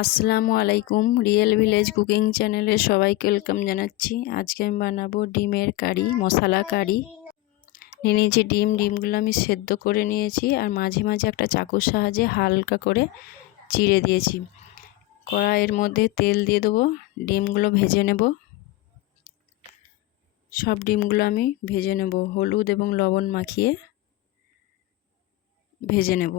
আসসালামু আলাইকুম real village cooking চ্যানেলে সবাইকে ওয়েলকাম জানাচ্ছি। আজকে আমি বানাবো ডিমের কারি, মশলা কারি। নিয়ে নিয়েছি ডিম, ডিমগুলো আমি সেদ্ধ করে নিয়েছি আর মাঝে মাঝে একটা চাকুর সাহায্যে হালকা করে চিড়ে দিয়েছি। কড়াইয়ের মধ্যে তেল দিয়ে দেবো, ডিমগুলো ভেজে নেব। সব ডিমগুলো আমি ভেজে নেব, হলুদ এবং লবণ মাখিয়ে ভেজে নেব।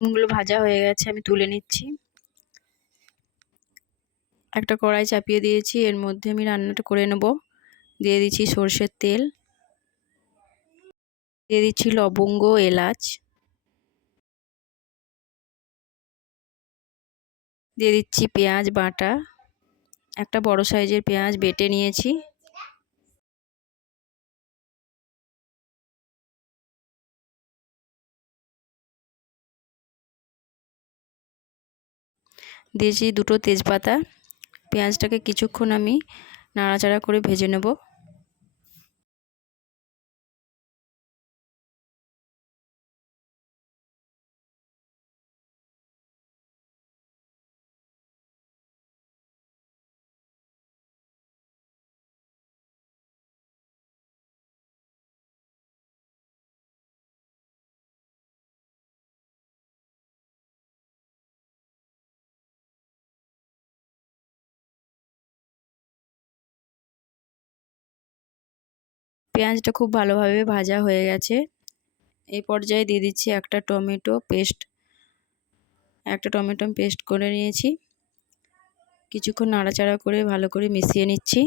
ডিমগুলো ভাজা হয়ে গেছে, আমি তুলে নিচ্ছি। একটা কড়াই চাপিয়ে দিয়েছি, এর মধ্যে আমি রান্নাটা করে নেব। দিয়ে দিচ্ছি সর্ষের তেল। দিয়ে দিচ্ছি লবঙ্গ, এলাচ। দিয়ে দিচ্ছি পেঁয়াজ বাটা। একটা বড় সাইজের পেঁয়াজ বেটে নিয়েছি। দিয়েছি দুটো তেজপাতা। পেঁয়াজটাকে কিছুক্ষণ আমি নাড়াচাড়া করে ভেজে নেব। পেঁয়াজটা খুব ভালোভাবে ভাজা হয়ে গেছে। এই পর্যায়ে দিয়ে দিচ্ছি একটা টমেটো পেস্ট। একটা টমেটো পেস্ট করে নিয়েছি। কিছুক্ষণ নাড়াচাড়া করে ভালো করে মিশিয়ে নিচ্ছি।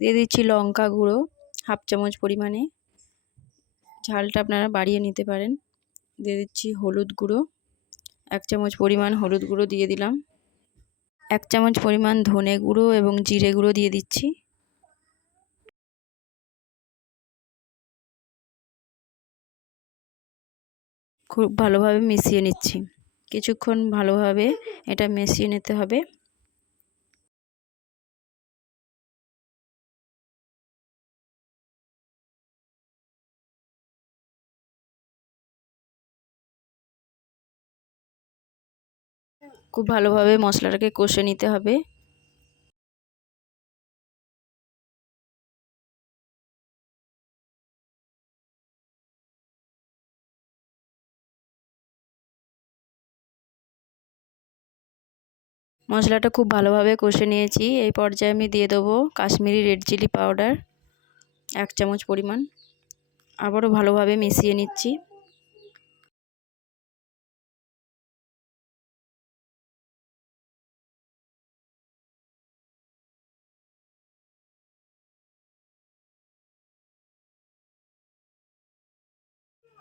দিয়ে দিচ্ছি লঙ্কা গুঁড়ো, হাফ চামচ পরিমাণে। ঝালটা আপনারা বাড়িয়ে নিতে পারেন। দিয়ে দিচ্ছি হলুদ গুঁড়ো, এক চামচ পরিমাণ হলুদ গুঁড়ো দিয়ে দিলাম। এক চামচ পরিমাণ ধনে গুঁড়ো এবং জিরে গুঁড়ো দিয়ে দিচ্ছি। খুব ভালোভাবে মিশিয়ে নিচ্ছি। কিছুক্ষণ ভালোভাবে এটা মিশিয়ে নিতে হবে। খুব ভালোভাবে মশলাটাকে কষে নিতে হবে। মশলাটা খুব ভালোভাবে কষে নিয়েছি। এই পর্যায়ে আমি দিয়ে দেবো কাশ্মীরি রেড চিলি পাউডার, এক চামচ পরিমাণ। আবারও ভালোভাবে মিশিয়ে নিচ্ছি।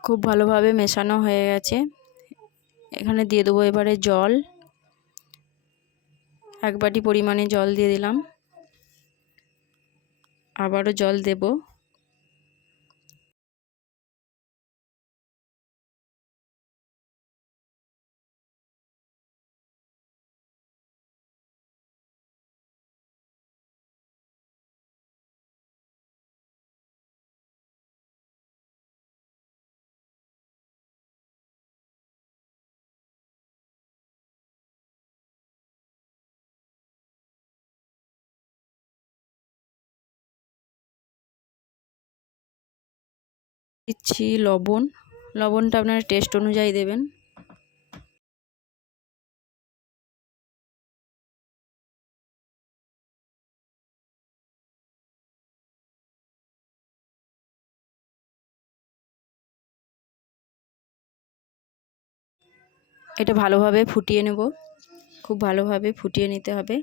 খুব ভালোভাবে মেশানো হয়ে গেছে। এখানে দিয়ে দেবো এবারে জল। এক বাটি পরিমাণে জল দিয়ে দিলাম। আবারও জল দেব। দিচ্ছি লবণ। লবণটা আপনারা টেস্ট অনুযায়ী দেবেন। এটা ভালোভাবে ফুটিয়ে নেব। খুব ভালোভাবে ফুটিয়ে নিতে হবে।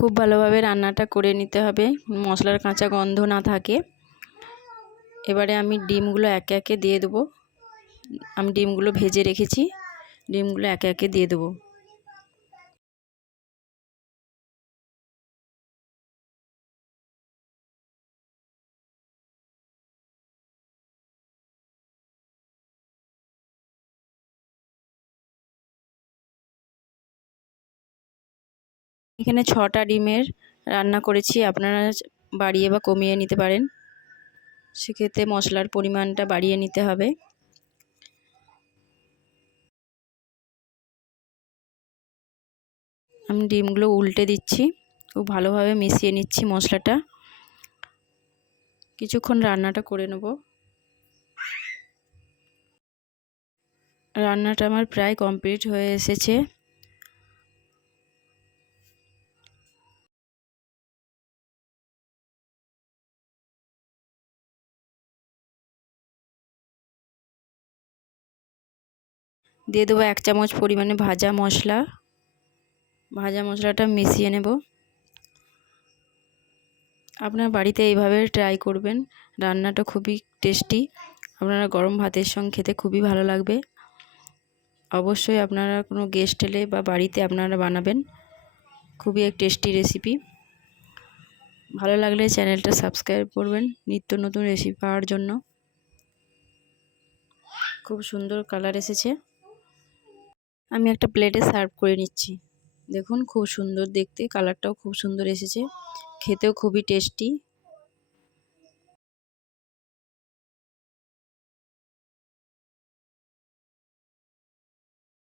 খুব ভালোভাবে রান্নাটা করে নিতে হবে। মশলার কাঁচা গন্ধ না থাকে। এবারে আমি ডিমগুলো একে একে দিয়ে দেবো। আমি ডিমগুলো ভেজে রেখেছি। ডিমগুলো একে একে দিয়ে দেবো। এখানে ছটা ডিমের রান্না করেছি, আপনারা বাড়িয়ে বা কমিয়ে নিতে পারেন। সেক্ষেত্রে মশলার পরিমাণটা বাড়িয়ে নিতে হবে। আমি ডিমগুলো উল্টে দিচ্ছি, খুব ভালোভাবে মিশিয়ে নিচ্ছি মশলাটা। কিছুক্ষণ রান্নাটা করে নেব। রান্নাটা আমার প্রায় কমপ্লিট হয়ে এসেছে। দিয়ে দেবো এক চামচ পরিমাণে ভাজা মশলা। ভাজা মশলাটা মিশিয়ে নেব। আপনার বাড়িতে এইভাবে ট্রাই করবেন। রান্নাটা খুবই টেস্টি আপনারা গরম ভাতের সঙ্গে খেতে খুবই ভালো লাগবে। অবশ্যই আপনারা কোনো গেস্ট এলে বা বাড়িতে আপনারা বানাবেন। খুবই এক টেস্টি রেসিপি ভালো লাগলে চ্যানেলটা সাবস্ক্রাইব করবেন নিত্য নতুন রেসিপি পাওয়ার জন্য। খুব সুন্দর কালার এসেছে। আমি একটা প্লেটে সার্ভ করে নিচ্ছি। দেখুন, খুব সুন্দর দেখতে কালারটাও খুব সুন্দর এসেছে। খেতেও খুবই টেস্টি